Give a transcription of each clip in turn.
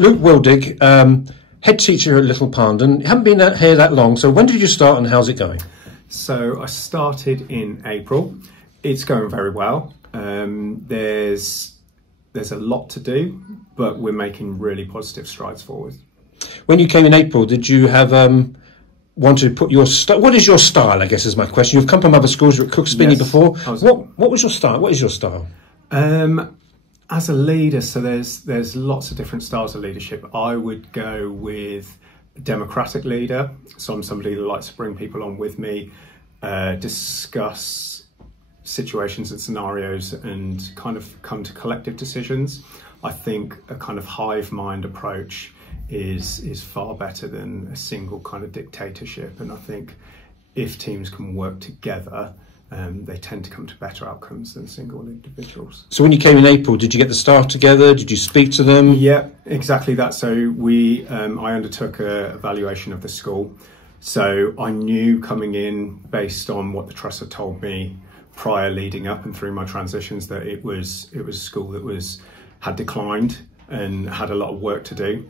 Luke Wildig, head teacher at Little Parndon. You haven't been here that long, so when did you start and how's it going? So I started in April. It's going very well. There's a lot to do, but we're making really positive strides forward. When you came in April, did you have wanted to put your what is your style? I guess is my question. You've come from other schools. You were at Cook Spinney before. What was your style? What is your style? As a leader, so there's lots of different styles of leadership. I would go with a democratic leader. So I'm somebody that likes to bring people on with me, discuss situations and scenarios and kind of come to collective decisions. I think a kind of hive mind approach is far better than a single kind of dictatorship. And I think if teams can work together, they tend to come to better outcomes than single individuals. So when you came in April, did you get the staff together? Did you speak to them? Yeah, exactly that. So I undertook a evaluation of the school. So I knew coming in, based on what the trust had told me prior, leading up and through my transitions, that it was a school that had declined and had a lot of work to do.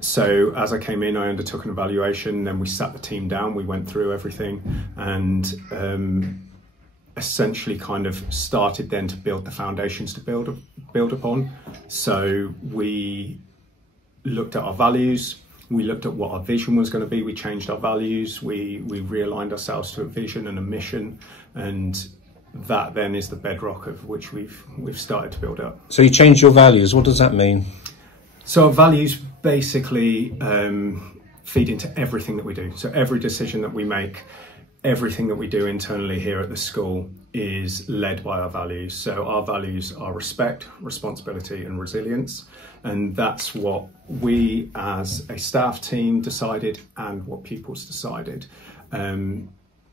So as I came in, I undertook an evaluation, then we sat the team down, we went through everything and essentially kind of started then to build the foundations to build upon. So we looked at our values, we looked at what our vision was going to be, we changed our values, we realigned ourselves to a vision and a mission, and that then is the bedrock of which we've started to build up. So you changed your values, what does that mean? So our values basically feed into everything that we do. So every decision that we make, everything that we do internally here at the school is led by our values. So our values are respect, responsibility and resilience. And that's what we as a staff team decided and what pupils decided.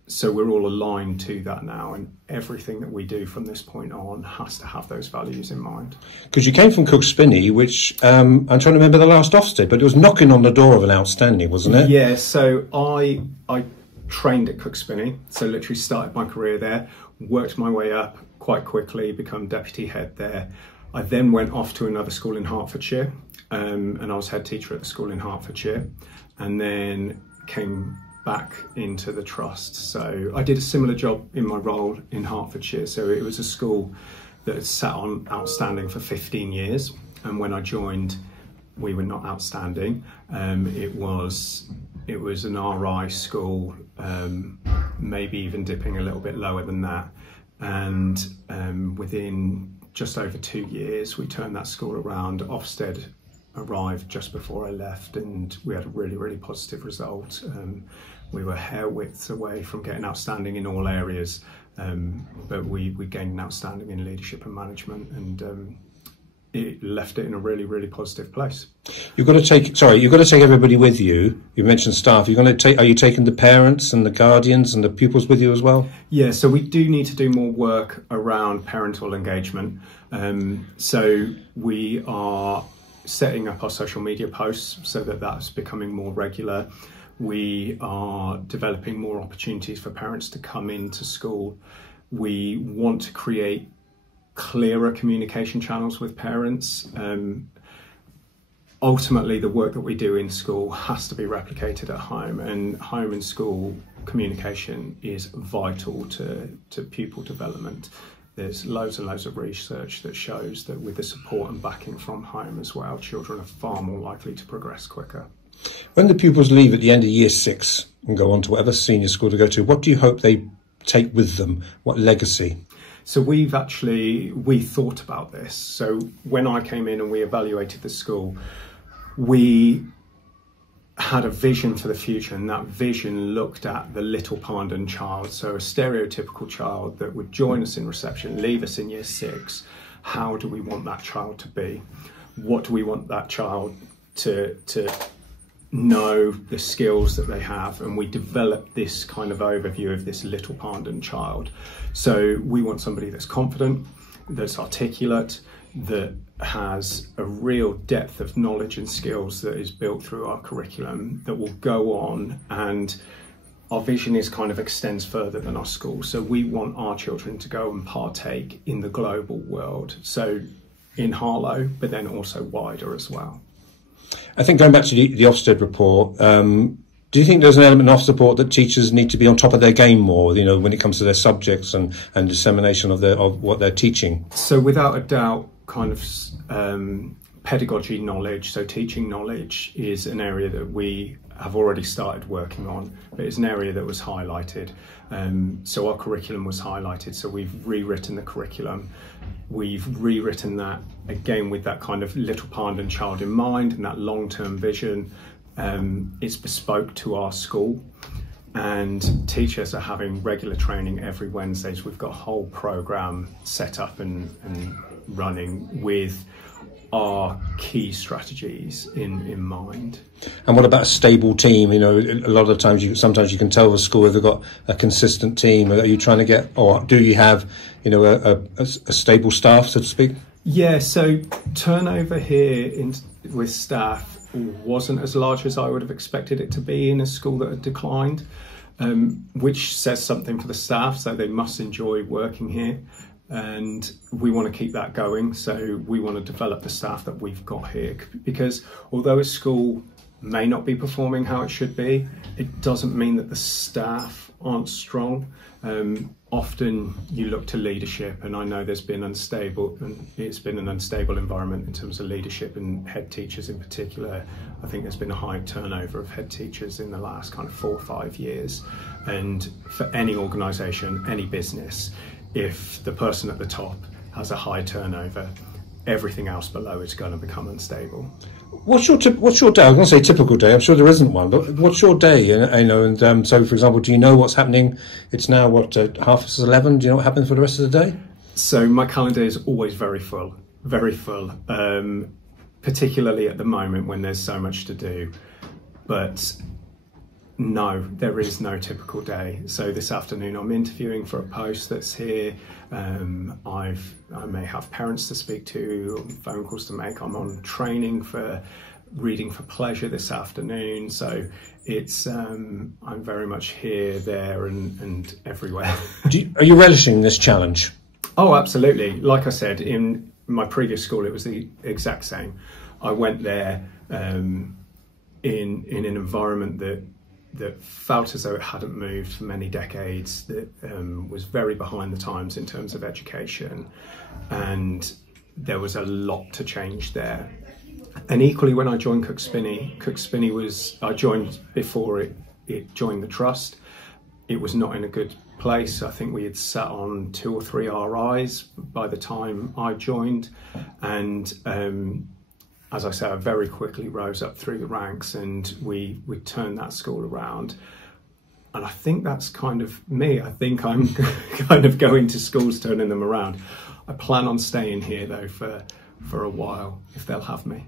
So we're all aligned to that now, and everything that we do from this point on has to have those values in mind. Because you came from Cook Spinney, which I'm trying to remember the last Ofsted, but it was knocking on the door of an outstanding, wasn't it? Yeah, so I trained at Cook Spinney, so literally started my career there, worked my way up quite quickly, become deputy head there. I then went off to another school in Hertfordshire, and I was head teacher at the school in Hertfordshire, and then came back into the trust. So I did a similar job in my role in Hertfordshire. So it was a school that had sat on outstanding for 15 years. And when I joined, we were not outstanding. It was an RI school, maybe even dipping a little bit lower than that. And within just over 2 years, we turned that school around. Ofsted arrived just before I left, and we had a really, really positive result. We were hair widths away from getting outstanding in all areas, but we gained an outstanding in leadership and management, and it left it in a really, really positive place. You've got to take everybody with you. You mentioned staff. Are you taking the parents and the guardians and the pupils with you as well? Yeah, so we do need to do more work around parental engagement. So we are setting up our social media posts so that that's becoming more regular. We are developing more opportunities for parents to come into school. We want to create clearer communication channels with parents. Ultimately, the work that we do in school has to be replicated at home, and home and school communication is vital to pupil development. There's loads and loads of research that shows that with the support and backing from home as well, children are far more likely to progress quicker. When the pupils leave at the end of year 6 and go on to whatever senior school to go to, what do you hope they take with them? What legacy? So we thought about this. So when I came in and we evaluated the school, we had a vision for the future, and that vision looked at the Little Parndon child. So a stereotypical child that would join us in reception, leave us in year 6. How do we want that child to be? What do we want that child to know, the skills that they have? And we developed this kind of overview of this Little Parndon child. So we want somebody that's confident, that's articulate, that has a real depth of knowledge and skills that is built through our curriculum, that will go on, and our vision is kind of extends further than our school. So we want our children to go and partake in the global world. So in Harlow, but then also wider as well. I think going back to the Ofsted report, do you think there's an element of support that teachers need to be on top of their game more, you know, when it comes to their subjects and dissemination of what they're teaching? So without a doubt, kind of pedagogy knowledge, so teaching knowledge is an area that we have already started working on, but it's an area that was highlighted. So our curriculum was highlighted, so we've rewritten the curriculum. We've rewritten that again with that kind of little Parndon child in mind and that long-term vision. It's bespoke to our school, and teachers are having regular training every Wednesday. So we've got a whole programme set up and running with our key strategies in mind. And what about a stable team? You know, a lot of the times, sometimes you can tell the school if they've got a consistent team. Are you trying to get, or do you have, you know, a stable staff, so to speak? Yeah, so turnover here with staff wasn't as large as I would have expected it to be in a school that had declined, which says something for the staff, so they must enjoy working here. And we want to keep that going, so we want to develop the staff that we've got here, because although a school may not be performing how it should be, it doesn't mean that the staff aren't strong. Often you look to leadership, and I know it's been an unstable environment in terms of leadership and head teachers in particular. I think there's been a high turnover of head teachers in the last kind of 4 or 5 years. And for any organisation, any business, if the person at the top has a high turnover, everything else below is going to become unstable. What's your day? I was going to say typical day. I'm sure there isn't one, but what's your day? You know, and so for example, do you know what's happening? It's now what 11:30. Do you know what happens for the rest of the day? So my calendar is always very full, particularly at the moment when there's so much to do. But no, there is no typical day. So this afternoon I'm interviewing for a post that's here. I may have parents to speak to, phone calls to make. I'm on training for Reading for Pleasure this afternoon. So it's I'm very much here, there and everywhere. Are you relishing this challenge? Oh, absolutely. Like I said, in my previous school, it was the exact same. I went there in an environment that felt as though it hadn't moved for many decades, that was very behind the times in terms of education, and there was a lot to change there. And equally, when I joined Cook Spinney I joined before it joined the trust. It was not in a good place. I think we had sat on 2 or 3 RIs by the time I joined, and as I say, I very quickly rose up through the ranks, and we turned that school around. And I think that's kind of me. I think I'm kind of going to schools, turning them around. I plan on staying here though for a while, if they'll have me.